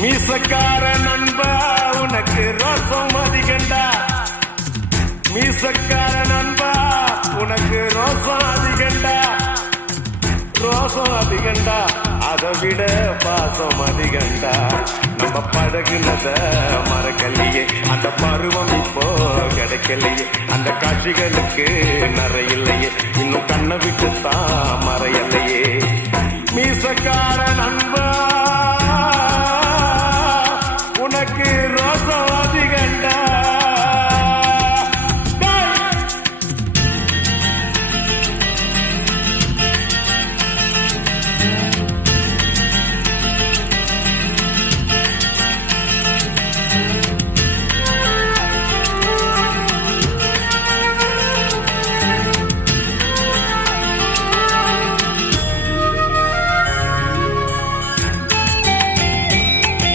மீசக்கார நண்பா உனக்கு ரோசம் அதிகண்டா. மீசக்கார நண்பா உனக்கு ரோசம் அதிகண்டா. ரோசம் அதிகண்டா அதை விட பாசம் அதிகண்டா. நம்ம பழகுனத மறக்கலையே, அந்த பருவம் இப்போ கிடைக்கலையே. அந்த காட்சிகளுக்கு நிறையில்லையே, இன்னும் கண்ணை விட்டு தான் மறையலையே. மீசக்கார நண்பா